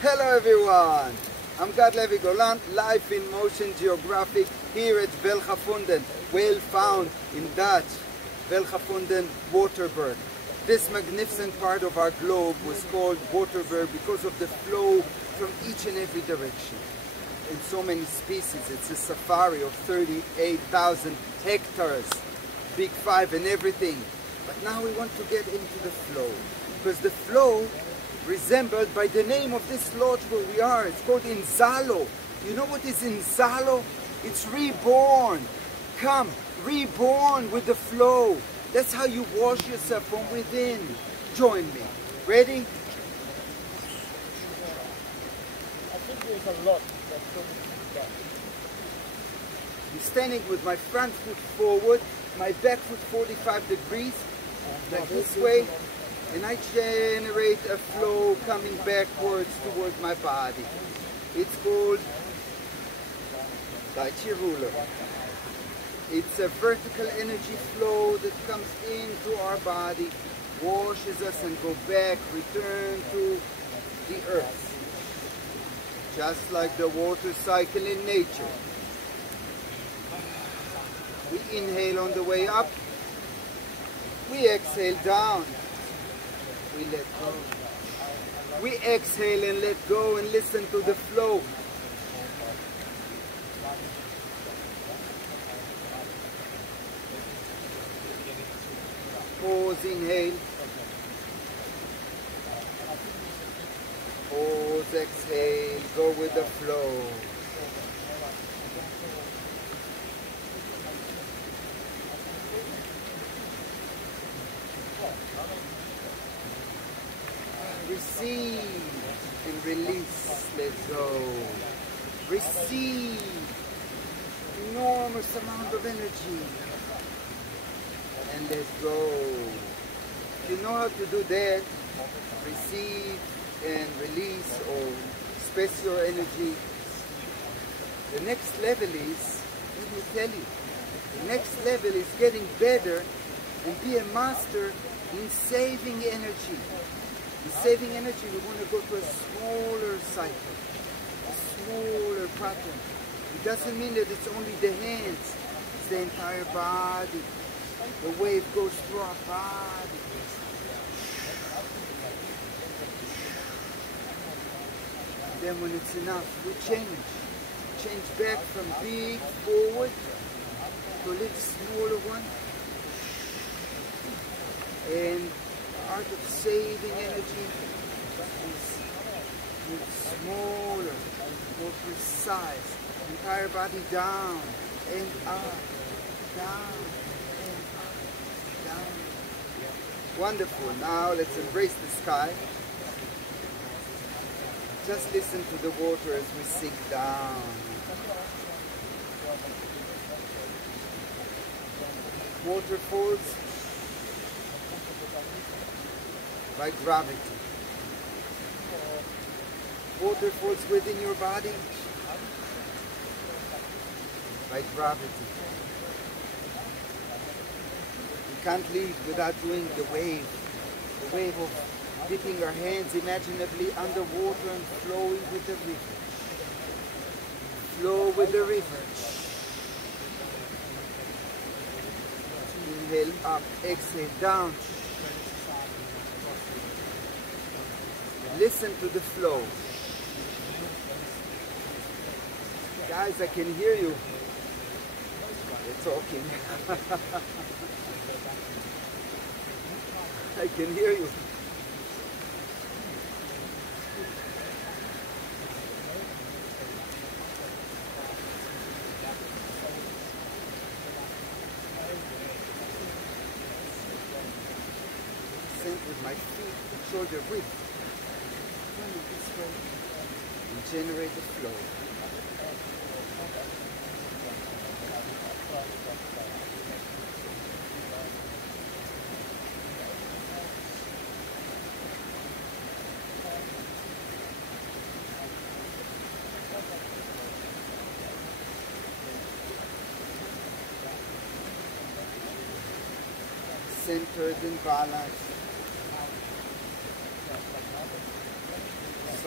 Hello everyone, I'm Gad Levy Golan, live in motion geographic here at Welgevonden, well found in Dutch, Welgevonden Waterberg. This magnificent part of our globe was called Waterberg because of the flow from each and every direction. In so many species, it's a safari of 38,000 hectares, big five and everything. But now we want to get into the flow, because the flow resembled by the name of this lodge where we are. It's called Inzalo. You know what is Inzalo? It's reborn. Come, reborn with the flow. That's how you wash yourself from within. Join me. Ready? I think there's a lot that comes to that. I'm standing with my front foot forward, my back foot 45 degrees, like this way, and I generate a flow coming backwards towards my body. It's called Tai Chi ruler. It's a vertical energy flow that comes into our body, washes us and go back, return to the earth. Just like the water cycle in nature. We inhale on the way up, we exhale down, we let go. We exhale and let go and listen to the flow. Pause, inhale. Pause, exhale, go with the flow. Receive and release, let go. Receive enormous amount of energy and let go. If you know how to do that, receive and release or space your energy. The next level is, let me tell you, the next level is getting better and be a master in saving energy. In saving energy, we want to go to a smaller cycle, a smaller pattern. It doesn't mean that it's only the hands, it's the entire body. The wave goes through our body. Then when it's enough, we change. Change back from big forward to a little smaller one. And the art of saving energy is smaller, more precise. Entire body down and up, down and up, down. Wonderful. Now let's embrace the sky. Just listen to the water as we sink down. Waterfalls by gravity. Waterfalls within your body by gravity. You can't leave without doing the wave of dipping our hands imaginably underwater and flowing with the river. Flow with the river. Inhale up, exhale down. Listen to the flow. Guys, I can hear you. They're talking. I can hear you. With my feet and shoulder width, turn it this way and generate the flow. Centered and balanced.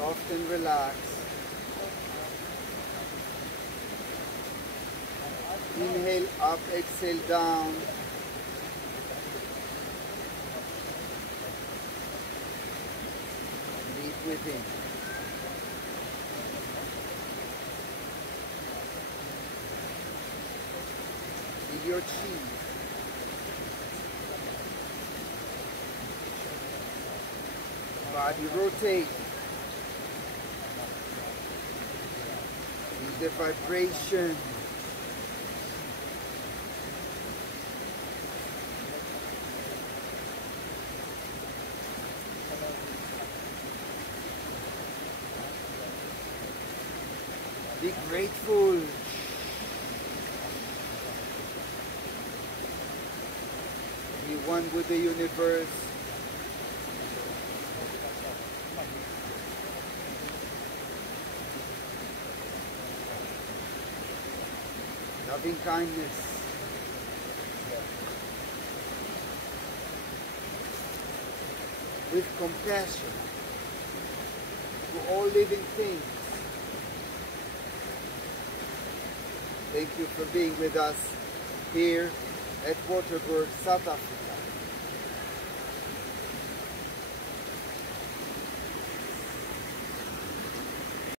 Soft and relax. Inhale up, exhale down. Breathe within. Feel your chi. Body rotate. Feel the vibration. Be grateful. Be one with the universe. Loving kindness. With compassion to all living things. Thank you for being with us here at Wareberg, South Africa.